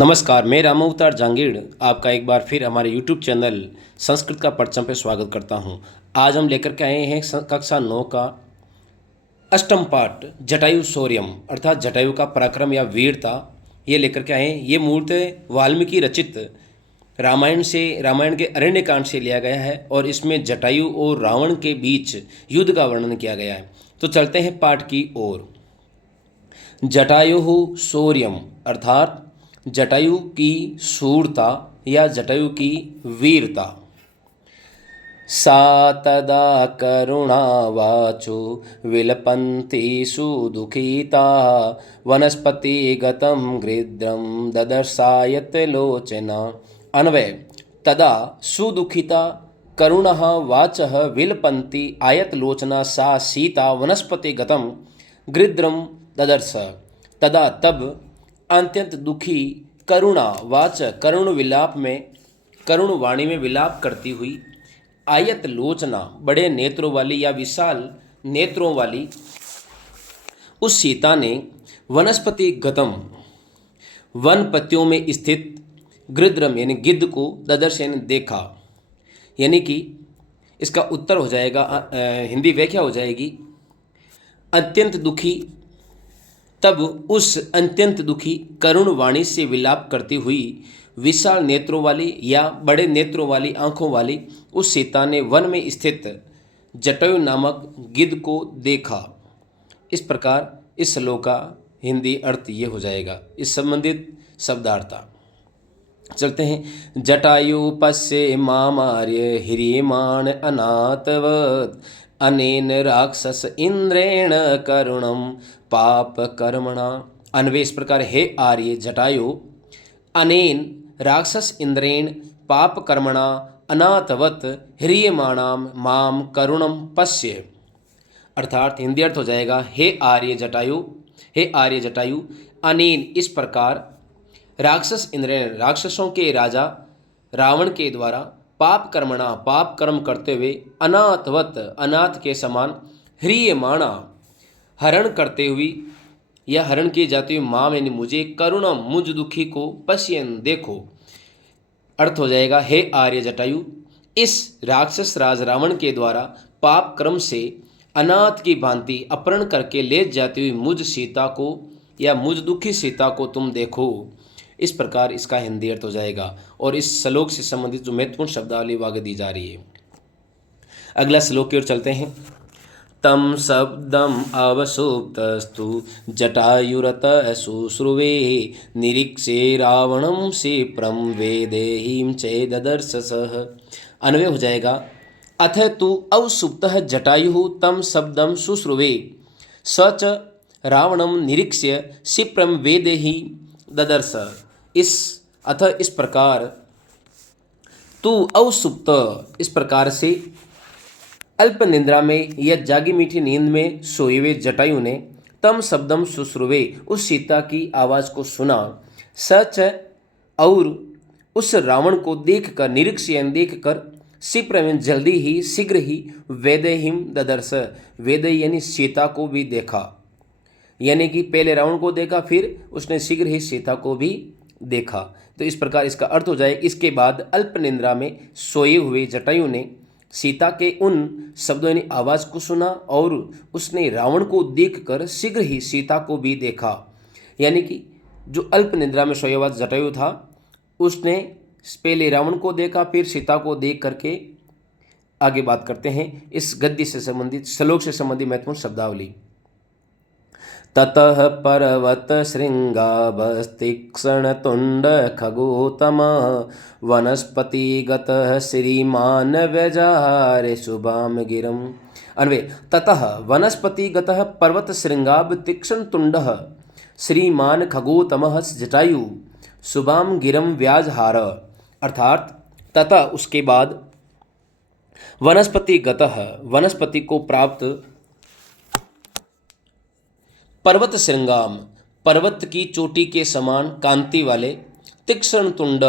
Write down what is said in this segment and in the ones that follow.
नमस्कार, मैं रामावतार जांगीड़ आपका एक बार फिर हमारे YouTube चैनल संस्कृत का परचम पे स्वागत करता हूं। आज हम लेकर के आए हैं कक्षा 9 का अष्टम पाठ जटायु शौर्यम अर्थात जटायु का पराक्रम या वीरता ये लेकर के आए हैं। ये मूलतः वाल्मीकि रचित रामायण के अरण्यकांड से लिया गया है और इसमें जटायु और रावण के बीच युद्ध का वर्णन किया गया है। तो चलते हैं पाठ की ओर। जटायु शौर्यम अर्थात जटायु की शूरता या जटायु की वीरता। सा तदा करुणावाचो विलपन्ति सुदुःखिता वनस्पतिगतं गृध्रं ददर्शायत लोचना। अन्वय तदा सुदुःखिता करुणः वाचः विलपन्ति आयत लोचना सा सीता वनस्पतिगतं गृध्रं ददर्श। तदा तब अत्यंत दुखी करुणा वाच करुण विलाप में करुण वाणी में विलाप करती हुई आयत लोचना बड़े नेत्रों वाली या विशाल नेत्रों वाली उस सीता ने वनस्पति गतम वन पत्तियों में स्थित गृध्रम यानी गिद्ध को ददर्श यानी देखा। यानी कि इसका उत्तर हो जाएगा, हिंदी व्याख्या हो जाएगी, अत्यंत दुखी तब उस अत्यंत दुखी करुण वाणी से विलाप करती हुई विशाल नेत्रों वाली या बड़े नेत्रों वाली आंखों वाली उस सीता ने वन में स्थित जटायु नामक गिद्ध को देखा। इस प्रकार इस श्लोक का हिंदी अर्थ ये हो जाएगा। इस संबंधित शब्दार्था चलते हैं। जटायु पश्ये मामार्य हिरीमाण अनाथवत् अनेन राक्षस इंद्रेण करुणम पाप कर्मणा। अन्वे इस प्रकार, हे आर्य जटायु अनेन राक्षस इंद्रेण पाप कर्मणा अनाथवत ह्रियमाणाम माम करुणम पश्य। अर्थात हिंदी अर्थ हो जाएगा, हे आर्य जटायु अनेन इस प्रकार राक्षस इंद्रेण राक्षसों के राजा रावण के द्वारा पाप कर्म करते हुए अनाथवत अनाथ के समान ह्रियमाणा हरण करते हुए या हरण किए जाते हुए माम यानी मुझे करुणम मुझ दुखी को पश्यन देखो। अर्थ हो जाएगा, हे आर्य जटायु इस राक्षस राज रावण के द्वारा पाप कर्म से अनाथ की भांति अपहरण करके ले जाती हुई मुझ सीता को या मुझ दुखी सीता को तुम देखो। इस प्रकार इसका हिंदी अर्थ हो जाएगा और इस श्लोक से संबंधित जो महत्वपूर्ण शब्दावली वो आगे दी जा रही है। अगला श्लोक की ओर चलते हैं। तम शब्दम अवसुप्तस्तु जटायुरतः शुश्रुवे निरीक्षे रावणम क्षिप्रम वेदेहिं चेददर्श सः। अन्वय हो जाएगा, अथ तु अवसुप्तः जटायुः तम शब्दम शुश्रुवे स च रावणम निरीक्ष्य क्षिप्रम वेदेहि ददर्श। इस प्रकार तू अवसुप्त इस प्रकार से अल्प निद्रा में या जागी मीठी नींद में सोए हुए जटायु ने तम शब्दम शुश्रुवे उस सीता की आवाज़ को सुना, सच और उस रावण को देखकर निरीक्षण देखकर क्षिप्र जल्दी ही शीघ्र ही वेदेहिम ददर्श वेद यानी सीता को भी देखा। यानी कि पहले रावण को देखा फिर उसने शीघ्र ही सीता को भी देखा। तो इस प्रकार इसका अर्थ हो जाए, इसके बाद अल्प निद्रा में सोए हुए जटायु ने सीता के उन शब्दों यानी आवाज़ को सुना और उसने रावण को देखकर शीघ्र ही सीता को भी देखा। यानी कि जो अल्प निद्रा में सोया हुआ जटायु था उसने पहले रावण को देखा फिर सीता को देख करके आगे बात करते हैं इस गद्य से संबंधित श्लोक से संबंधित महत्वपूर्ण शब्दावली। ततः पर्वत शृंगाभस्तीक्ष्ण तुंड खगोतम वनस्पतिगतः श्रीमान व्यजारे शुभाम गिरम। अन्वय ततः वनस्पतिगतः पर्वत शृंगाभ तीक्ष्ण तुंडः श्रीमान खगोतमः जटायु शुभाम गिरम व्याजहार। अर्थात ततः उसके बाद वनस्पतिगतः वनस्पति को प्राप्त पर्वत श्रृंगाम पर्वत की चोटी के समान कांति वाले तीक्ष्ण तुंड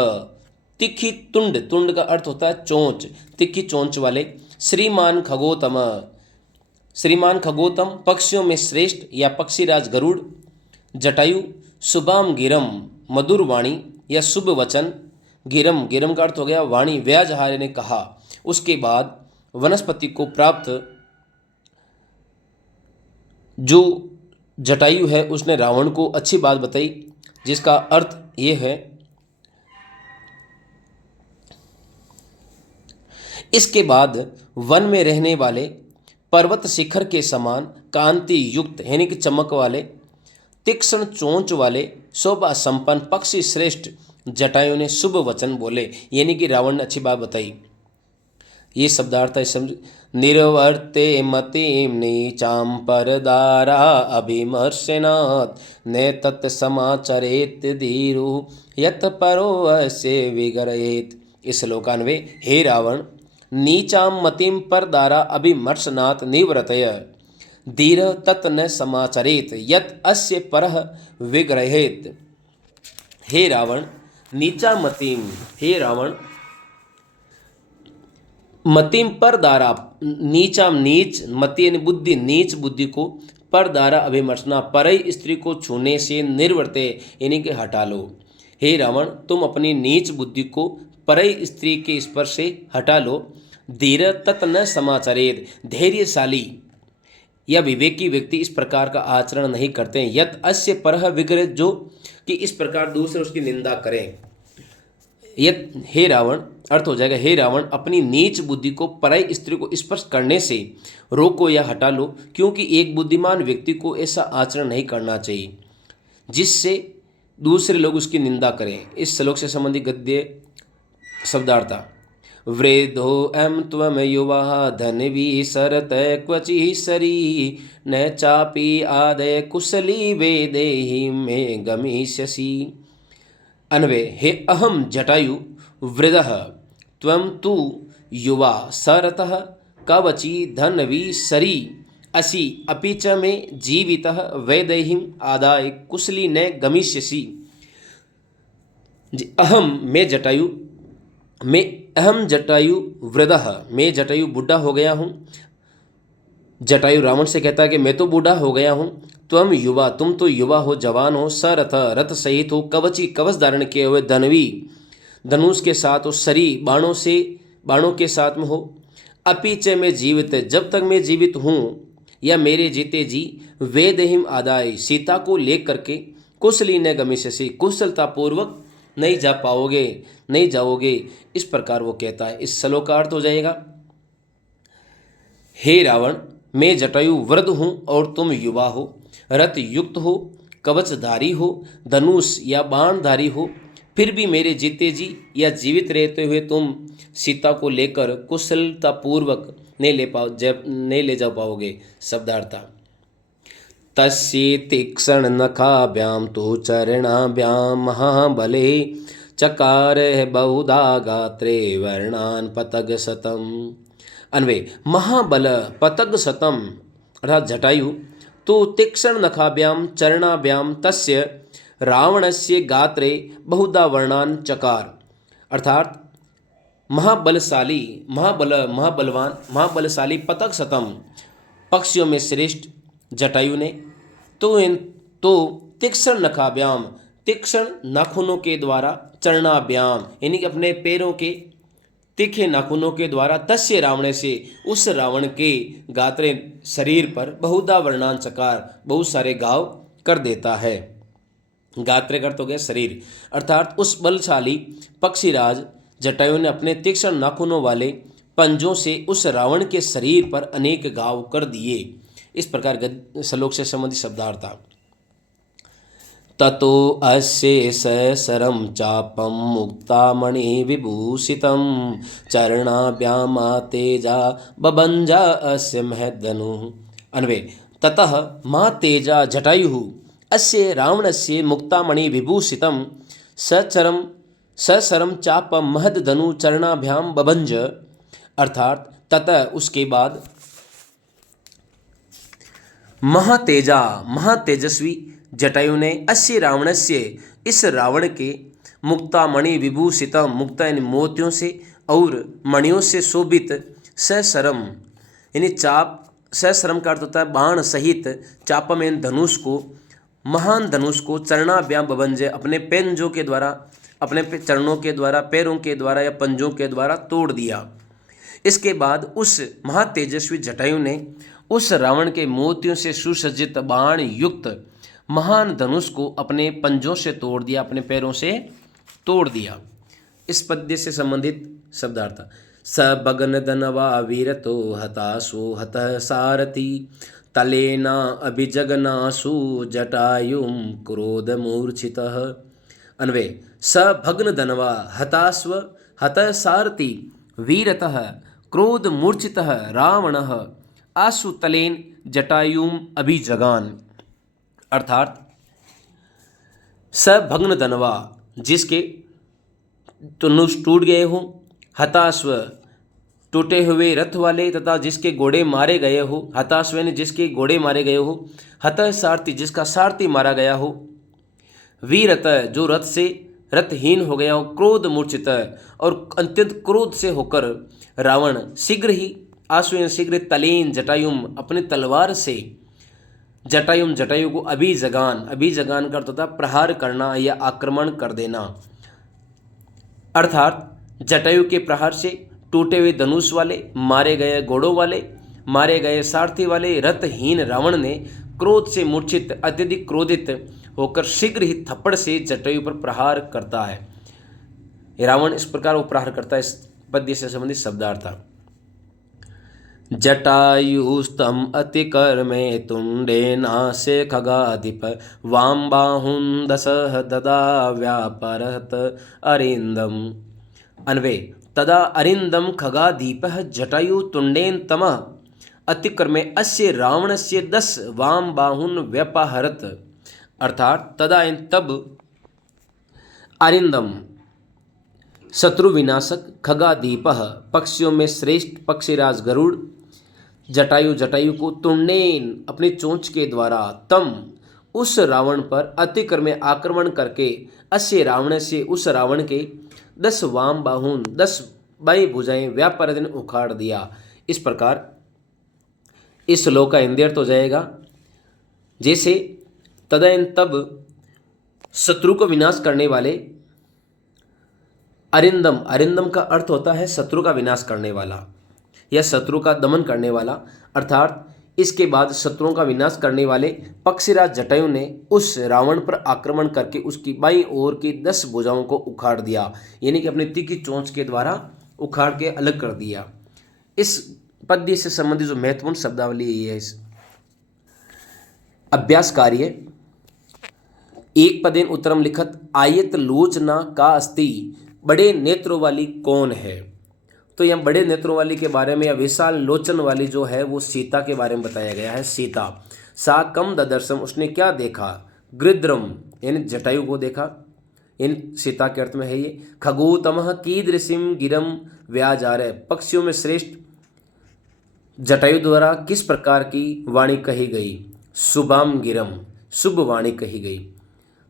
तिखी तुंड का अर्थ होता है चोंच, तिखी चोंच वाले श्रीमान खगोतम पक्षियों में श्रेष्ठ या पक्षीराज गरुड़ जटायु शुभाम गिरम मधुर वाणी या शुभ वचन, गिरम, गिरम का अर्थ हो गया वाणी, व्याजहार्य ने कहा। उसके बाद वनस्पति को प्राप्त जो जटायु है उसने रावण को अच्छी बात बताई, जिसका अर्थ ये है, इसके बाद वन में रहने वाले पर्वत शिखर के समान कांति युक्त यानी कि चमक वाले, तीक्ष्ण चोंच वाले, शोभा संपन्न पक्षी श्रेष्ठ जटायु ने शुभ वचन बोले, यानी कि रावण ने अच्छी बात बताई। ये शब्दार्थ है, समझ। निर्वर्ते मतिम नीचाम परदारा अभिमर्शनात् न तत्समाचरेत धीरु यत परो अस्य विगरेत। इस श्लोकान्वय, हे रावण, नीचाम मतिम परदारा अभिमर्शनात् निवृतय धीर तत् न समाचरेत यत अस्य परः विग्रहेत। हे रावण, नीचा मतिम, हे रावण, मतिम पर दारा, नीचाम नीच, मति यानी बुद्धि, नीच बुद्धि को, पर दारा अभिमर्शना, परई स्त्री को छूने से, निर्वर्ते यानी कि हटा लो। हे रावण, तुम अपनी नीच बुद्धि को परई स्त्री के स्पर्श से हटा लो। धीर तत् न समाचरेत, धैर्यशाली या विवेकी व्यक्ति इस प्रकार का आचरण नहीं करते हैं। यत अस्य परः विग्रह, जो कि इस प्रकार दूसरे उसकी निंदा करें। यत, हे रावण, अर्थ हो जाएगा, हे रावण, अपनी नीच बुद्धि को पराई स्त्री को स्पर्श करने से रोको या हटा लो, क्योंकि एक बुद्धिमान व्यक्ति को ऐसा आचरण नहीं करना चाहिए जिससे दूसरे लोग उसकी निंदा करें। इस श्लोक से संबंधित गद्य शब्दार्थ। वृद्धो एम त्वम युवा धनवी सरत क्वचि सरी न चापी आदय कुशली वेदेहि में गमिष्यसि। अन्वय, हे अहम जटायु वृदः त्वं तु युवा सरतः कवची धनवी सरी असि अपि च मे जीवितः वैदेहीं आदाय कुशली न गमिष्यसि। अहम, मैं जटायु, मैं अहम जटायु वृदः, मैं जटायु बूढ़ा हो गया हूँ। जटायु रावण से कहता है कि मैं तो बूढ़ा हो गया हूँ। त्वम युवा, तुम तो युवा हो, जवान हो, सरथ, रथ सहित हो, कवची, कवच धारण किए हुए, धनवी, धनुष के साथ हो, सरी, बाणों से, बाणों के साथ में हो। अपि च मैं जीवित, जब तक मैं जीवित हूँ या मेरे जीते जी, वेदहिम आदाय, सीता को लेकर के, कुशली न गमिष्यसि, कुशलतापूर्वक नहीं जा पाओगे, नहीं जाओगे, इस प्रकार वो कहता है। इस श्लोक का अर्थ हो जाएगा, हे रावण, मैं जटायु वृद्ध हूँ और तुम युवा हो, रथ युक्त हो, कवचधारी हो, धनुष या बाणधारी हो, फिर भी मेरे जीते जी या जीवित रहते हुए तुम सीता को लेकर कुशलतापूर्वक नहीं ले जा पाओगे। शब्दार्थ। तस्य तीक्ष्ण नखाभ्याम तो चरणाभ्याम महाबले चकार बहुधा गात्रे वर्णान पतग शतम। अन्वय, महाबल पतग शतम अर्थात जटायु तो तीक्ष्ण नखाभ्याम चरणाभ्याम तस्य रावणस्य गात्रे बहुधा वर्णान चकार, अर्थात महाबलशाली, महाबलवान, महाबलशाली पतग शतम पक्षियों में श्रेष्ठ जटायु ने तो तीक्ष्ण नखाभ्याम, तीक्ष्ण नाखूनों के द्वारा, चरणाभ्याम यानी कि अपने पैरों के तीखे नाखूनों के द्वारा, तस्य रावण से, उस रावण के गात्रे शरीर पर, बहुधा वर्णान चकार, बहुत सारे घाव कर देता है। गात्रे कर तो गया शरीर, अर्थात उस बलशाली पक्षीराज जटायु ने अपने तीक्ष्ण नाखूनों वाले पंजों से उस रावण के शरीर पर अनेक घाव कर दिए। इस प्रकार श्लोक से संबंधित शब्दार्थ। ततो अस्य सहस्रं चापम मुक्तामणि विभूषितं चरणाभ्यां तेजा बभंजा अस्य महद्धनुः। अन्वय, ततः मा तेजा जटायुः अस्य रावणस्य मुक्तामणि विभूषितं सहस्रं चापम महद्धनु चरणाभ्यां बभंज, अर्थात ततः उसके बाद महातेजा, महातेजस्वी जटायु ने अस्य रावणस्य, इस रावण के, मुक्तामणि विभूषितम, मुक्ता यानी मोतियों से और मणियों से शोभित, सहस्रम यानी चाप, सहस्रम का अर्थ होता है बाण सहित, चापम यानी धनुष को, महान धनुष को, चरणाभ्याम बभंजे अपने पेंजों के द्वारा अपने चरणों के द्वारा, पैरों के द्वारा या पंजों के द्वारा तोड़ दिया। इसके बाद उस महातेजस्वी जटायु ने उस रावण के मोतियों से सुसज्जित बाण युक्त महान धनुष को अपने पंजों से तोड़ दिया, अपने पैरों से तोड़ दिया। इस पद्य से संबंधित शब्दार्थ। स बगन दनवा वीरतो हताशो हतः सारथी तलेना अभिजगनासु जटायुम क्रोध मूर्छितः। अन्वय। स भग्न धनवा हताश्व हतः सारथी वीरतः क्रोध मूर्छितः रावणः आसु तलेन जटायुम अभिजगान। अर्थात स भग्न धनवा, जिसके धनुष टूट गए हो, हताश्व टूटे हुए रथ वाले, तथा जिसके घोड़े मारे गए हो, हताश्व ने जिसके घोड़े मारे गए हो, हतः सारथी जिसका सारथी मारा गया हो, वीरत जो रथ से रथहीन हो गया हो, क्रोध मूर्छित और अत्यंत क्रोध से होकर रावण शीघ्र ही आश्वेन शीघ्र तलेन जटायुम अपने तलवार से जटायुम जटायु को अभिजगान का अर्थ होता है प्रहार करना या आक्रमण कर देना। अर्थात जटायु के प्रहार से टूटे हुए धनुष वाले, मारे गए घोड़ों वाले, मारे गए सारथी वाले रथहीन रावण ने क्रोध से मूर्छित अत्यधिक क्रोधित होकर शीघ्र ही थप्पड़ से जटायु पर प्रहार करता है। रावण इस प्रकार वो प्रहार करता है। इस पद्य से संबंधित शब्दार्थ। जटायुस्तम अतिकर्मे तुंडे नासे खगाधिप वाम बाहुं दशः ददा व्यापरत अरिंदम। अन्वय। तदा अरिंदम खगाधीपः जटायु तुंडेन तमः अतिक्रमे अस्य रावणस्य 10 वाम बाहुन व्यपहरत। अर्थात तदा तब अरिंदम शत्रु विनाशक, खगाधीपः पक्षियों में श्रेष्ठ पक्षीराज गरुड़, जटायु को तुंडेन अपनी चोंच के द्वारा, तम उस रावण पर अतिक्रमे आक्रमण करके, अस्य रावण से उस रावण के 10 वाम बाहुन 10 बाई भुजाएं व्यापारदिन उखाड़ दिया। इस प्रकार इस श्लोक का हिंदी अर्थ हो जाएगा जैसे तदयन तब शत्रु को विनाश करने वाले अरिंदम, अरिंदम का अर्थ होता है शत्रु का विनाश करने वाला या शत्रु का दमन करने वाला। अर्थात इसके बाद शत्रुओं का विनाश करने वाले पक्षीराज जटायु ने उस रावण पर आक्रमण करके उसकी बाईं ओर की 10 भुजाओं को उखाड़ दिया, यानी कि अपनी तीखी चोंच के द्वारा उखाड़ के अलग कर दिया। इस पद्य से संबंधित जो महत्वपूर्ण शब्दावली है इस अभ्यास कार्य। एक पदेन उत्तरम लिखत आयत लोचना का अस्ति, बड़े नेत्रों वाली कौन है। तो यहाँ बड़े नेत्रों वाली के बारे में या विशाल लोचन वाली जो है वो सीता के बारे में बताया गया है। सीता सा कम ददर्शम, उसने क्या देखा, गृद्रम यानी जटायु को देखा, इन सीता के अर्थ में है ये। खगोतमः कीदृशिम गिरम व्याजारे, पक्षियों में श्रेष्ठ जटायु द्वारा किस प्रकार की वाणी कही गई, शुभाम गिरम शुभ वाणी कही गई।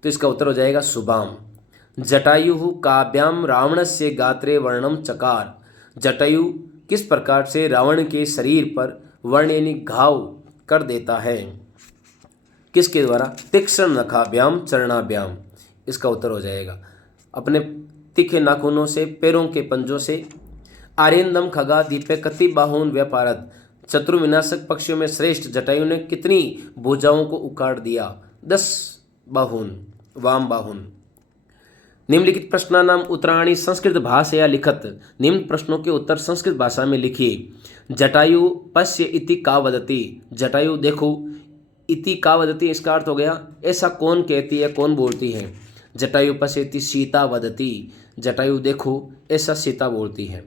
तो इसका उत्तर हो जाएगा शुभाम। जटायु काव्याम रावणस्य गात्रे वर्णम चकार, जटायु किस प्रकार से रावण के शरीर पर वर्ण यानी घाव कर देता है, किसके द्वारा, तीक्ष्ण नखाभ्याम चरणाभ्याम। इसका उत्तर हो जाएगा अपने तीखे नाखूनों से, पैरों के पंजों से। आरेंदम खगा दीपे कति बाहुन व्यापारत, शत्रु विनाशक पक्षियों में श्रेष्ठ जटायु ने कितनी भुजाओं को उखाड़ दिया, 10 बाहुन वाम बाहुन। निम्नलिखित प्रश्नानाम उत्तराणि संस्कृत भाषया लिखत, निम्न प्रश्नों के उत्तर संस्कृत भाषा में लिखिए। जटायु पश्य इति का वदति, जटायु देखो, इति का वदति इसका अर्थ हो गया ऐसा कौन कहती है, कौन बोलती है। जटायु पश्यति सीता वदति, जटायु देखो ऐसा सीता बोलती है।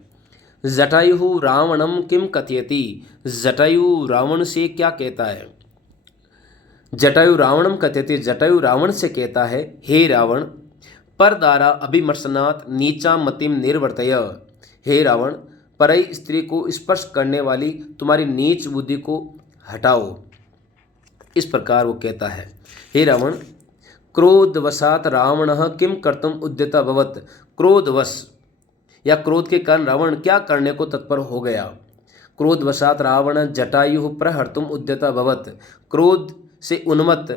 जटायु रावणम किम कथयति, जटायु रावण से क्या कहता है। जटायु रावणम कथयति, जटायु रावण से कहता है हे रावण, परदारा अभिमर्शनात् नीचा मतिम निर्वर्तय, हे रावण परई स्त्री को स्पर्श करने वाली तुम्हारी नीच बुद्धि को हटाओ। इस प्रकार वो कहता है। हे रावण, क्रोधवशात रावणः किम कर्तुम उद्यत अभवत्, क्रोधवश या क्रोध के कारण रावण क्या करने को तत्पर हो गया। क्रोधवशात रावण जटायु प्रहर्तुम उद्यत अभवत्, क्रोध से उन्मत्त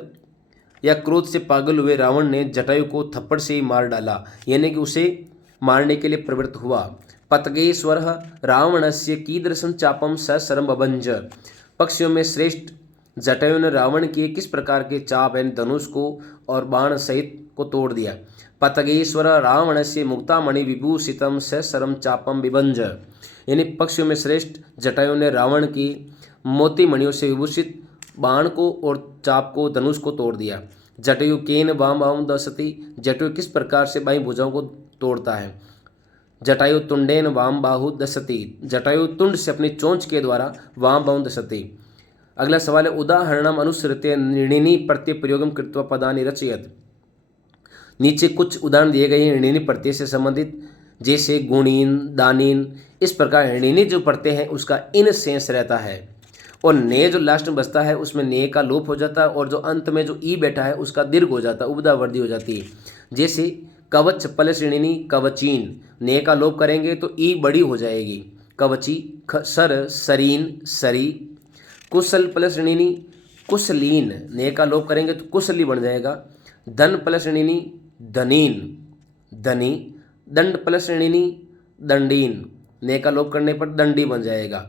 या क्रोध से पागल हुए रावण ने जटायु को थप्पड़ से ही मार डाला, यानी कि उसे मारने के लिए प्रवृत्त हुआ। पतगेश्वर रावणस्य कीदृशं चापम सशरम बभंज। पक्षियों में श्रेष्ठ जटायु ने रावण के किस प्रकार के चाप यानी धनुष को और बाण सहित को तोड़ दिया। पतगेश्वर रावणस्य मुक्तामणि विभूषितम सशरम चापम विभंज, यानी पक्षियों में श्रेष्ठ जटायु ने रावण की मोती मणियों से विभूषित बाण को और चाप को धनुष को तोड़ दिया। जटायु केन वाम वाम दसती, जटायु किस प्रकार से बाई भुजाओं को तोड़ता है। जटायु तुंडेन वाम बाहु दसती, जटायु तुंड से अपनी चोंच के द्वारा वाम बाहु दसती। अगला सवाल है उदाहरणम अनुसृत्य निर्णिनी प्रत्यय प्रयोगम कृत्वा पदानि रचयत। नीचे कुछ उदाहरण दिए गए हैं निर्णिनी प्रत्यय से संबंधित, जैसे गुणीन दानीन। इस प्रकार निर्णिनी जो प्रत्यय है उसका इन शेष रहता है और ने जो लास्ट में बचता है उसमें ने का लोप हो जाता है और जो अंत में जो ई बैठा है उसका दीर्घ हो जाता है, उपधा वृद्धि हो जाती है। जैसे कवच प्लस ऋणिनी कवचीन, ने का लोप करेंगे तो ई बड़ी हो जाएगी, कवची। सर सरीन सरी। कुशल प्लस ऋणिनी कुशलीन, ने का लोप करेंगे तो कुशली बन जाएगा। धन प्लस ऋणिनी धनीन धनी। दंड प्लस ऋणिनी दंडीन, ने का लोप करने पर दंडी बन जाएगा।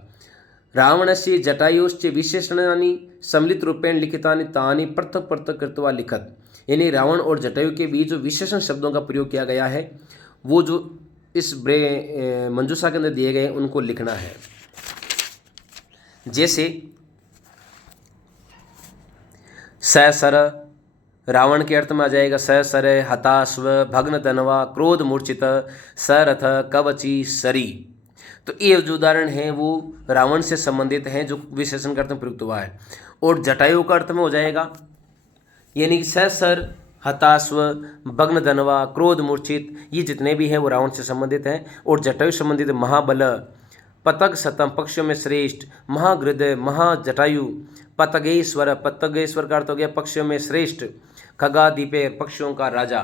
रावणस्य जटायुश्च विशेषणानि सम्मिलित रूपेण लिखितानि तानि पृथक पृथक कृत्वा लिखत, यानी रावण और जटायु के बीच जो विशेषण शब्दों का प्रयोग किया गया है वो जो इस मंजूषा के अंदर दिए गए उनको लिखना है। जैसे सर रावण के अर्थ में आ जाएगा सर हताश्व भग्न तनवा क्रोध मूर्छित सरथ कवची सरी। तो ये जो उदाहरण है वो रावण से संबंधित हैं जो विशेषण का अर्थ में प्रयुक्त हुआ है। और जटायु का अर्थ में हो जाएगा यानी कि सर हताश्व भग्न धनवा क्रोध मूर्छित, ये जितने भी हैं वो रावण से संबंधित हैं। और जटायु संबंधित महाबल पतग सतम पक्षियों में श्रेष्ठ, महागृद महाजटायु, पतगेश्वर पतगेश्वर का अर्थ हो गया पक्षियों में श्रेष्ठ, खगादीपे पक्षियों का राजा।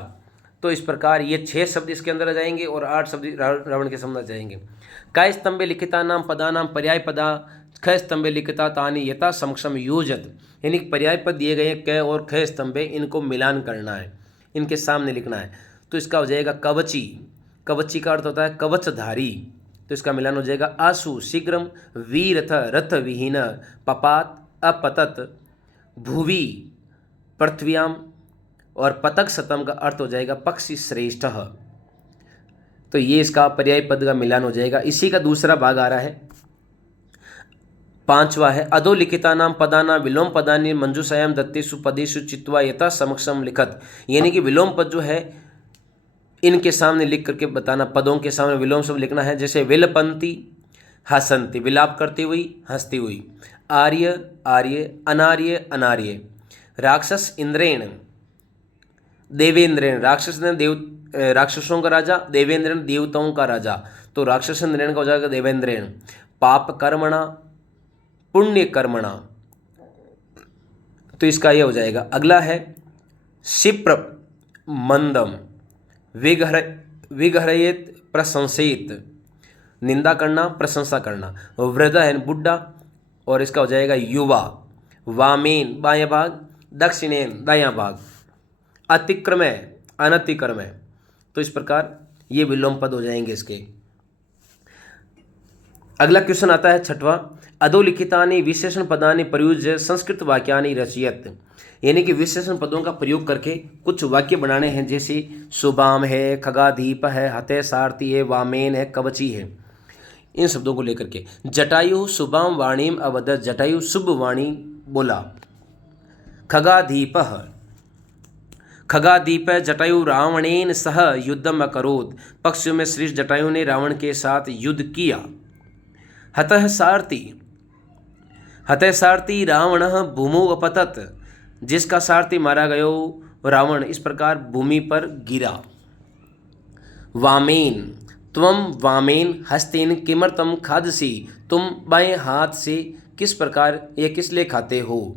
तो इस प्रकार ये 6 शब्द इसके अंदर आ जाएंगे और 8 शब्द रावण के संबंध आ जाएंगे। काय स्तंभे लिखिता नाम पदा नाम पर्याय पदा ख स्तंभे लिखिता तानि यथा समक्षम योजत, यानी पर्याय पद दिए गए क और ख स्तंभे, इनको मिलान करना है, इनके सामने लिखना है। तो इसका हो जाएगा कवची, कवची का अर्थ होता है कवचधारी, तो इसका मिलान हो जाएगा आशु शीघ्रम वीरथ रथ विहीन पपात अपतत भुवि पृथ्व्याम, और पतक सतम का अर्थ हो जाएगा पक्षी श्रेष्ठ। तो ये इसका पर्याय पद का मिलान हो जाएगा। इसी का दूसरा भाग आ रहा है, 5वां है अधोलिखिता नाम पदाना विलोम पदानी मंजूषायाम दत्तेषु पदेषु चित्वा यथा समक्षम लिखत, यानी कि विलोम पद जो है इनके सामने लिख करके बताना, पदों के सामने विलोम शब्द लिखना है। जैसे विलपंती हसंती, विलाप करती हुई हंसती हुई। आर्य आर्य अनार्य अनार्य। राक्षस इंद्रेण देवेंद्रेण, राक्षस ने राक्षसों का राजा, देवेंद्रेण देवताओं का राजा, तो राक्षस इंद्रेण का हो जाएगा देवेंद्रेण। पाप कर्मणा पुण्य कर्मणा, तो इसका यह हो जाएगा। अगला है क्षिप्र मंदम विघरयेत प्रशंसित, निंदा करना प्रशंसा करना। वृद्ध है बुढ़ा, और इसका हो जाएगा युवा। वामेन बायां भाग, दक्षिणेन दायां भाग। अतिक्रमय अनतिक्रमय, तो इस प्रकार ये विलोम पद हो जाएंगे इसके। अगला क्वेश्चन आता है 6वां, अधोलिखितानि विशेषण पदानि प्रयुज्य संस्कृत वाक्यानि रचयत, यानी कि विशेषण पदों का प्रयोग करके कुछ वाक्य बनाने हैं। जैसे सुबाम है, खगादीप है, हते सारथी है, वामेन है, कवची है, इन शब्दों को लेकर के। जटायु सुबाम वाणीम अवदत, जटायु शुभ वाणी बोला। खगादीप खगादीप जटायु रावणेन सह युद्धम अकरोत, पक्षियों में श्रेष्ठ जटायु ने रावण के साथ युद्ध किया। हतः सारथी रावण भूमौ अपतत, जिसका सारथी मारा गयो रावण इस प्रकार भूमि पर गिरा। वामेन त्वम वामेन हस्तेन किमर्थम खादसी, तुम बाएं हाथ से किस प्रकार या किस लिए खाते हो।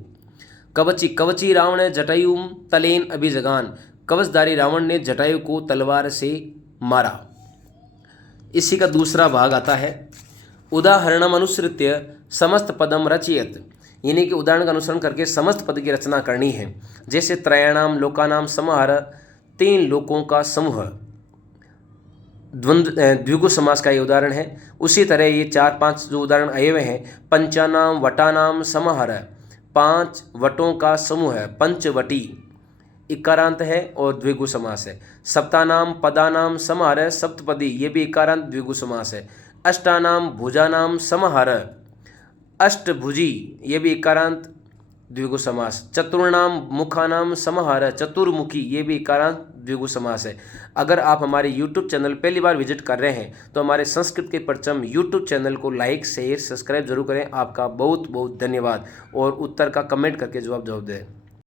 कवची कवची रावण जटायुम तलेन अभिजगान, कवचधारी रावण ने जटायु को तलवार से मारा। इसी का दूसरा भाग आता है उदाहरणम अनुसृत्य समस्त पदम रचयत, यानी कि उदाहरण का अनुसरण करके समस्त पद की रचना करनी है। जैसे त्रयाणाम लोकानाम समाहार, 3 लोकों का समूह, द्विगु समास का ये उदाहरण है। उसी तरह ये 4-5 जो उदाहरण आए हुए हैं, पंचानाम वटानाम समाहार, 5 वटों का समूह है, पंचवटी, इकारांत है और द्विगु समास है। सप्तानाम पदानाम समाहार, सप्तपदी, ये भी इकारांत द्विगु समास है। अष्टानाम भुजानाम समाहार, अष्टभुजी, ये भी इकारांत द्विगु समास। चतुर्णाम मुखानाम समाहार, चतुर्मुखी, ये भी इकारांत द्विगु समास है। अगर आप हमारे YouTube चैनल पहली बार विजिट कर रहे हैं तो हमारे संस्कृत के परचम YouTube चैनल को लाइक शेयर सब्सक्राइब जरूर करें। आपका बहुत बहुत धन्यवाद। और उत्तर का कमेंट करके जवाब दें।